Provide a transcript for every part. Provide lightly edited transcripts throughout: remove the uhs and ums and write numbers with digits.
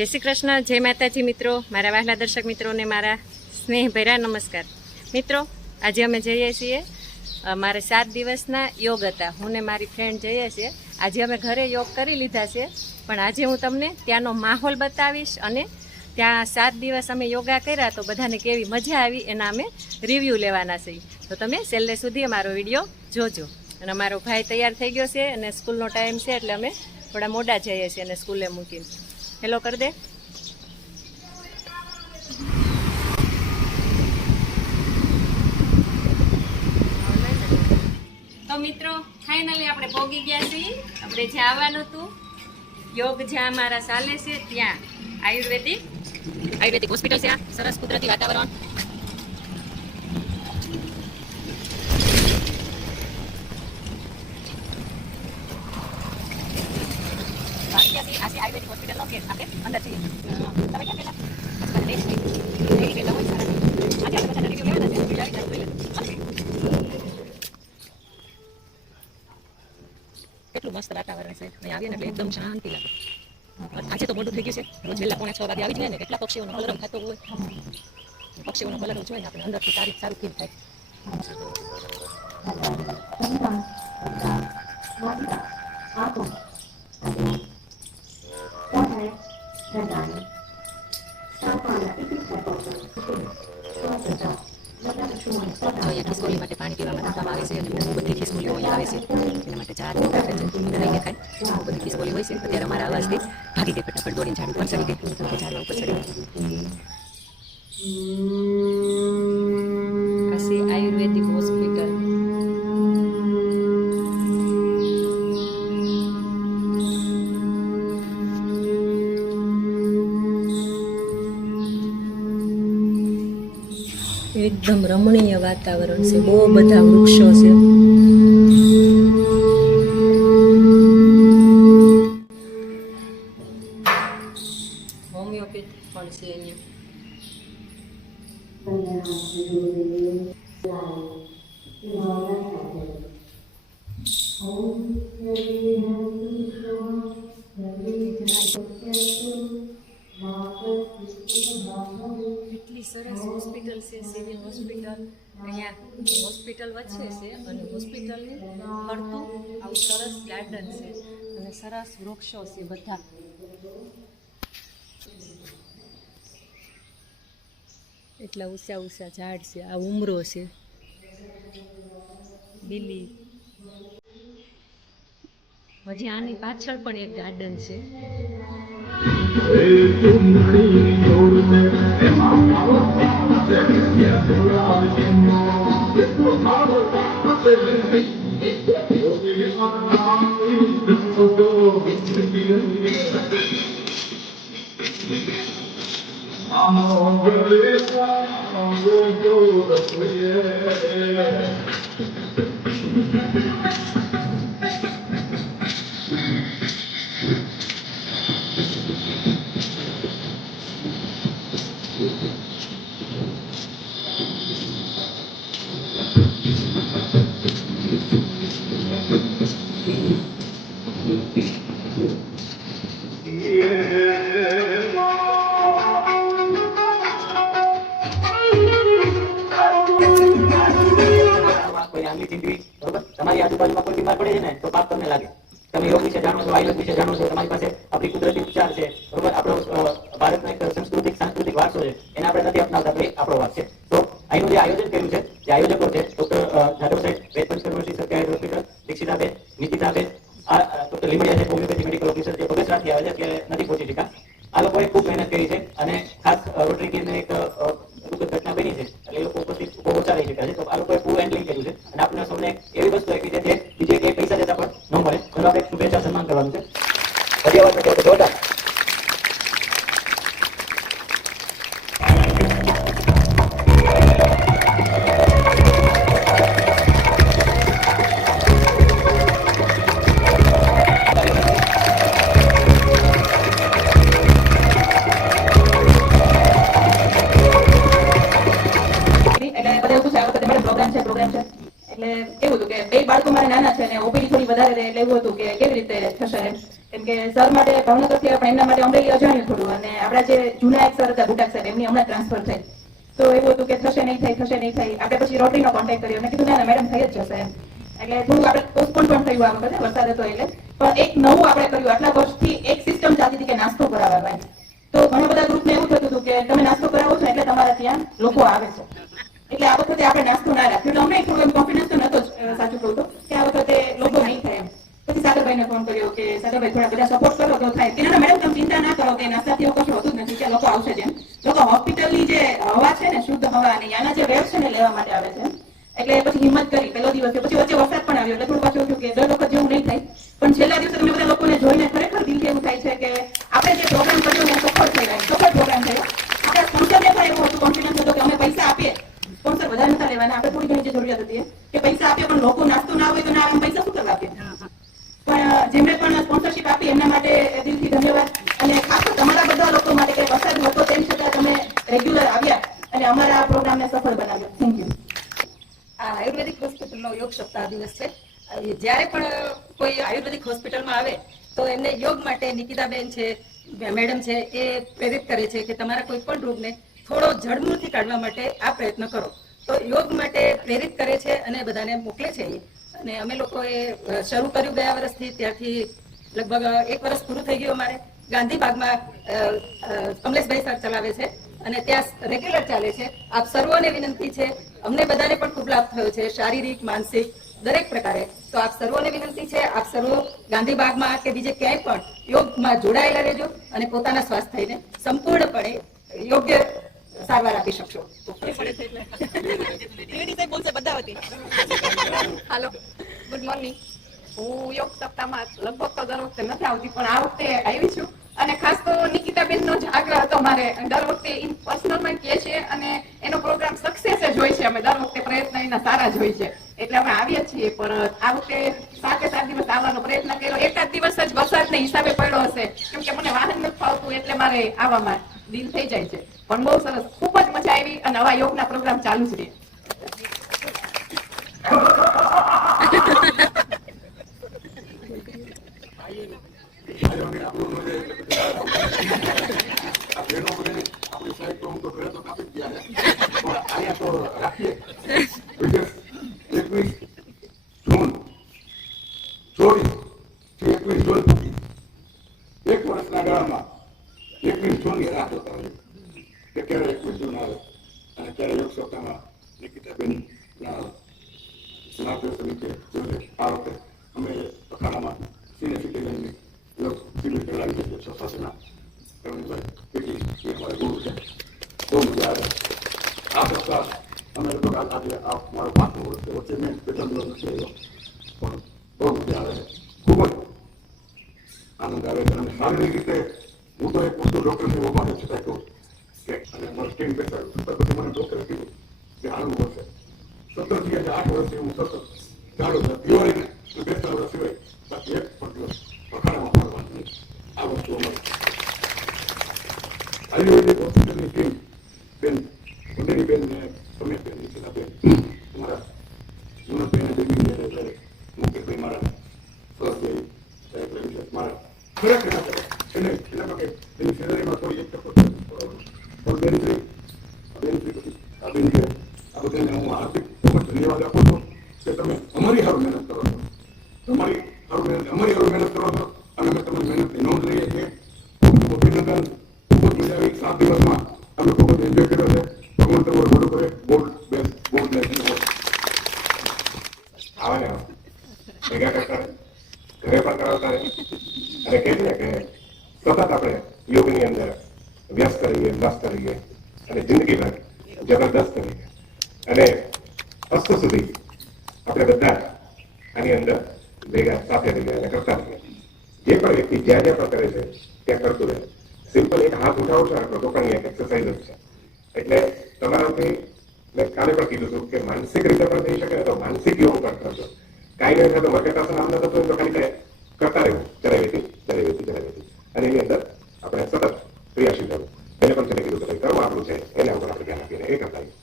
જય શ્રી કૃષ્ણ, જય માતાજી મિત્રો, મારા વહાલા દર્શક મિત્રોને મારા સ્નેહભર્યા નમસ્કાર. મિત્રો, આજે અમે જઈએ છીએ, મારે 7 દિવસના યોગ હતા. હું ને મારી ફ્રેન્ડ જઈએ છીએ. આજે અમે ઘરે યોગ કરી લીધા છે, પણ આજે હું તમને ત્યાંનો માહોલ બતાવીશ અને ત્યાં 7 દિવસ અમે યોગા કર્યા તો બધાને કેવી મજા આવી એના અમે રિવ્યૂ લેવાના છીએ. તો તમે છેલ્લે સુધી અમારો વિડીયો જોજો. અને અમારો ભાઈ તૈયાર થઈ ગયો છે અને સ્કૂલનો ટાઈમ છે એટલે અમે થોડા મોડા જઈએ છીએ અને સ્કૂલે મૂકીને. હેલો કર દે. તો મિત્રો, ફાઇનલી આપણે પહોંચી ગયા છીએ. આપણે જ્યાં આવવાનું હતું યોગ જ્યાં અમારા ચાલે છે ત્યાં આયુર્વેદિક હોસ્પિટલ છે. આ સરસ કુદરતી વાતાવરણ. આયુર્વેદિક હોસ્પિટલ આપણે અંદર છીએ. તમે કેટલું મસ્ત વાતાવરણ છે. અહીં આવીએ ને એટલે એકદમ શાંતિ લાગે. આજે તો મોડું થઈ ગયું છે. રોજ વહેલા 5:45 વાગે આવી જાય ને કેટલા પક્ષીઓનો કલરવ થતો હોય. પક્ષીઓનો કલરવ જોઈને આપણે અંદરથી સારું ફીલ થાય. ખિસકોલી માટે પાણી પીવા માટે આવે છે. બહુ બધી ખિસકોલીઓ અહીંયા આવે છે. એના માટે ચા લઈને ખાય. બહુ બધી ખિસકોલી હોય છે. અત્યારે અમારા અવાજથી ભાગી ગઈ, ફટાફટ દોડીને ઝાડ ઉપર ચડી ગઈ. ઝાડવા ઉપર ચડી ગઈ. આ છે આયુર્વેદિક હોસ્પિટલ. એકદમ રમણીય વાતાવરણ છે. બહુ બધા વૃક્ષો છે. હોમિયોપેથી પણ છે અહીંયા. એટલી સરસ હોસ્પિટલ છે, સિવિલ હોસ્પિટલ. અહીંયા હોસ્પિટલ વચ્ચે છે અને હોસ્પિટલની ફરતું આવું સરસ ગાર્ડન છે અને સરસ વૃક્ષો છે બધા. એટલા ઊંચા ઝાડ છે. આ ઉમરો છે, લીલી. હજી આની પાછળ પણ એક ગાર્ડન છે. તમારી આજુબાજુમાં કોઈ બીમાર પડે છે ને તો પાપ તમને લાગે. તમે યોગ વિશે જાણો છો, આયુર્વેદ વિશે જાણો છો, તમારી પાસે આપણી કુદરતી ઉપચાર છે, બરોબર. આપણો ભારતનો એક સાંસ્કૃતિક વારસો છે, એને આપણે નથી અપનાવતા તો એ આપણો વારસો છે. તો અહીંનું જે આયોજન કર્યું છે, જે આયોજકો છે, ડોક્ટર જાદવ સાહેબ, વેદ પંચકર્મશ્રી સરકારી હોસ્પિટલ, દીક્ષિતાબેન, નિકિતાબેન, આ ડોક્ટર લીમડિયા છે, હોમિયોપેથી મેડિકલ ઓફિસર, જે બગસરાથી આવે છે એટલે નથી પહોંચી શક્યા. આ લોકોએ ખૂબ મહેનત કરી છે અને ખાસ રોટરી કેરને એક દુઃખદ ઘટના બની છે એટલે એ લોકો ઉપસ્થિત બહુ ઓછા રહી શક્યા છે. તો આ લોકોએ પૂરું હેન્ડલિંગ કર્યું છે અને આપણને સૌને એવી વસ્તુ આપી છે જે બીજે એક પૈસા દેતા પણ ન મળે. તો આપણે શુભેચ્છા સન્માન કરવાનું છે. બધી અવાજ નથી જોરદાર. એટલે કેવું હતું કે બે બાળકો મારા નાના છે અને ઓપીડી થોડી વધારે રહે એટલે એવું હતું કે કેવી રીતે થશે એમ. કેમ કે સર માટે ભાવનગરથી આપણે એમના માટે અમરેલી અજાણ્યું થોડું, અને આપણા જે જૂના એક સર હતા બુટાક સર, એમની હમણાં ટ્રાન્સફર થઈ, તો એવું હતું કે થશે નહીં થાય. આપણે પછી રોટરીનો કોન્ટેક્ટ કર્યો, મેં કીધું ના મેડમ થઈ જ જશે એમ. એટલે થોડું આપણે પોસ્ટપોન પણ થયું આ વખતે, વરસાદ હતો એટલે. પણ એક નવું આપણે કર્યું, આટલા વર્ષથી એક સિસ્ટમ ચાલતી હતી કે નાસ્તો કરાવવાનો. તો ઘણા બધા ગ્રુપને એવું થતું હતું કે તમે નાસ્તો કરાવો છો એટલે તમારા ત્યાં લોકો આવે છે. એટલે આ વખતે આપણે નાસ્તો ના રાખ્યો, એટલે અમને થોડો કોન્ફિડન્સ તો નતો સાચું કહું તો, કે આ વખતે લોકો નહીં થાય એમ. પછી સાગરભાઈને ફોન કર્યો કે સાગરભાઈ થોડા બધા સપોર્ટ કરો તો થાય. કે ના મેડમ તમે ચિંતા ના કરો કે નાસ્તાથી એવું કશું હોતું જ નથી, કે લોકો આવશે જ એમ. લોકો હોસ્પિટલની જે હવા છે ને, શુદ્ધ હવા, અને ત્યાંના જે વેવ છે ને, લેવા માટે આવે છે. એટલે પછી હિંમત કરી પહેલો દિવસ, પછી વચ્ચે વરસાદ પણ આવ્યો, એટલે થોડું પાછું થયું કે દર વખત જેવું નહીં થાય. પણ છેલ્લા દિવસે તમે બધા લોકોને જોઈને ખરેખર દિલથી એવું થાય છે કે આપણે જે પ્રોગ્રામ કર્યો ને સફળ થઈ ગયો, સફળ પ્રોગ્રામ થયો. આપણા સ્પોન્સરને પણ એવું હતું, કોન્ફિડન્સ હતો કે અમે પૈસા આપીએ, સ્પોન્સર વધારે નતા લેવાના, આપણે થોડી ઘણી જે જરૂરિયાત હતી કે પૈસા આપીએ, પણ લોકો નાસ્તો ના હોય તો ના આવે, પૈસા શું કરવા આપીએ. પણ જેમણે પણ સ્પોન્સરશિપ આપી એમના માટે દિલથી ધન્યવાદ. અને ખાસ તો તમારા બધા લોકો માટે કે વરસાદ હતો તેમ છતાં તમે રેગ્યુલર આવ્યા અને અમારા પ્રોગ્રામને સફળ બનાવ્યો. Thank you. આ આયુર્વેદિક હોસ્પિટલનો યોગ સપ્તાહ દિવસ છે. જ્યારે પણ કોઈ આયુર્વેદિક હોસ્પિટલમાં આવે તો એમને યોગ માટે નિકિતાબેન છે, મેડમ છે, એ પ્રેરિત કરે છે કે તમારા કોઈ પણ રોગને થોડો જડમૂળથી કાઢવા માટે આ પ્રયત્ન કરો. તો યોગ માટે પ્રેરિત કરે છે અને બધાને મોકલે છે. અને અમે લોકોએ શરૂ કર્યું ગયા વર્ષથી, ત્યારથી લગભગ 1 વર્ષ પૂરું થઈ ગયું. અમારે ગાંધીબાગમાં કમલેશભાઈ સર ચલાવે છે અને ત્યાં રેગ્યુલર ચાલે છે. આપ સર્વોને વિનંતી છે, અમને બધાને પણ ખૂબ લાભ થયો છે, શારીરિક, માનસિક દરેક પ્રકારે. તો આપ સર્વોને વિનંતી છે, આપ સર્વો ગાંધીબાગમાં કે બીજે ક્યાંય પણ યોગમાં જોડાયેલા રહેજો અને પોતાના સ્વાસ્થ્યને સંપૂર્ણપણે યોગ્ય સારવાર આપી શકશો. હાલો, ગુડ મોર્નિંગ. હું યોગ સપ્તાહમાં લગભગ તો દર વખતે નથી આવતી, પણ આ વખતે આવી છું. અને ખાસ તો નિકિતાબેનનો જ આગ્રહ હતો મારે. દર વખતે ઇન પર્સનલમાં કહે છે અને એનો પ્રોગ્રામ સક્સેસ જ હોય છે. અમે દર વખતે પ્રયત્ન એના સારા જ હોય છે, એટલે અમે આવીએ છીએ. પણ આ વખતે 7 દિવસ આવવાનો પ્રયત્ન કર્યો. એકાદ દિવસ જ વરસાદના હિસાબે પડ્યો હશે, કેમ કે મને વાહન નથી ફાવતું, એટલે મારે આવવામાં દિલ થઈ જાય છે. પણ બહુ સરસ, ખૂબ જ મજા આવી. અને આવા યોગના પ્રોગ્રામ ચાલુ જ રહે. એક વર્ષના ગાળામાં 21 જૂનની રાહ જોતા હોય કે ક્યારે 21 જૂન આવે અને ક્યારે યોગ સપ્તાહમાં નિકિતાબેનના માર્ગદર્શન નીચે આ વખતે અમે અખાડામાં સિનિયર સિટીઝનની યોગ શિબિર ચલાવી છે. સ્વસ્થના અમારે ગુરુ છે, બહુ મજા આવે. આ સપ્તાહ અમે લગભગ આજે આ મારો 5મું વર્ષ છે. વચ્ચે મેં કેટલા દિવસ નથી આવ્યો, પણ બહુ મજા આવે, ખૂબ જ આનંદ આવે છે. અને શારીરિક રીતે હું તો એક વસ્તુ ડૉક્ટરને ઉભાને છતાં કહું કે, અને મારું સ્કીન બેસાડું છતાં પછી મને ડૉક્ટરે કીધું કે આનું વર્ષે 17 થી 8 વર્ષથી હું સતત જાડું છું. દિવાળીને બેસતા વર્ષ સિવાય બાકી એક પણ દિવસ અખાડામાં પડવાનું નહીં. આ વસ્તુ અમારી આયુર્વેદિક હોસ્પિટલની ટીમ બેન ઉદયની બેન ને રમેશબેન, નિશિતાબેન, અમારા વિનોદભાઈને દેવી એટલે મુકેશભાઈ મારા સરસભાઈ સાહેબ વિશેષ મારા ખરેખર એને એના માટે એની સેલરીમાં થોડી 1% બેનિફિટ પછી આ બેનિફિટ આ બધાને હું હાર્દિક ખૂબ જ ધન્યવાદ આપું છું કે તમે અમારી સારું મહેનત કરો છો. અમારી સારું મહેનત કરો છો અને અમે તમારી મહેનતની નોંધ લઈએ છીએ. ખૂબ ખૂબ અભિનંદન. ખૂબ જ મજા આવી. 7 દિવસમાં અમે ખૂબ જ એન્જોય કર્યો છે. ભગવાન તમારું બધું કરે. God best, God bless you all. આવે ને ભેગા કરતા ઘરે પણ કરાવતા અને કહે છે કે સતત આપણે યોગની અંદર વ્યસ્ત રહીએ, મસ્ત રહીએ અને જિંદગીભર જબરદસ્ત રહીએ. અને અસ્ત સુધી આપણે બધા આની અંદર ભેગા સાથે રહીએ અને કરતા રહીએ. જે પણ વ્યક્તિ જ્યાં જ્યાં પણ કરે છે ત્યાં કરતું રહે. સિમ્પલ એક હાથ ઉઠાવો છો આપણો તો પણ એક એક્સરસાઇઝ જ છે. એટલે તમારાથી મેં કાલે પણ કીધું હતું કે માનસિક રીતે પણ થઈ શકે તો માનસિક યોગ પણ કરજો. કાંઈ નહીં થાય તો વકેટાસન આમ નતો તો ખાલી કરતા રહેવું, ચલાવી અને એની અંદર આપણે સતત ક્રિયાશીલ રહેવું. એને પણ તેને કીધું કે કરવું આપણું છે, એના ઉપર આપણે ધ્યાન આપીને એ કરતા રહીએ.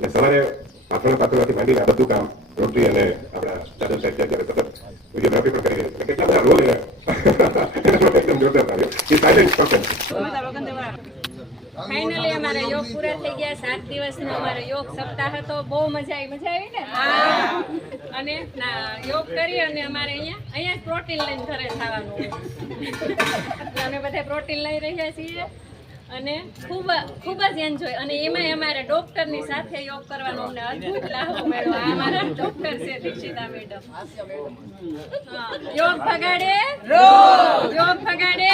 એટલે સવારે પાછળથી માંડીને આ બધું કામ રોટરી અને આપણા દાદા સાહેબ જ્યારે સતત વિડીયોગ્રાફી પણ કરી રહ્યા છે કેટલા બધા રોલ એના એકદમ જોરદાર લાગ્યો એ સાયલેન્ટ પર્સન. ફાઇનલી અમારા યોગ પૂરા થઈ ગયા 7 દિવસનો અમારો યોગ સપ્તાહ હતો. બહુ મજા આવી ને અને યોગ કરી અને અમારે અહીંયા જ પ્રોટીન લઈને ઘરે ખાવાનું હોય. અમે બધા પ્રોટીન લઈ રહ્યા છીએ અને ખૂબ જ એન્જોય. અને એમાંય અમારે ડોક્ટરની સાથે યોગ કરવાનો અમને અદ્ભુત લાભ મળ્યો. આ અમારા ડોક્ટર છે દીક્ષિતા મેડમ. યોગ ભગાડે યોગ ભગાડે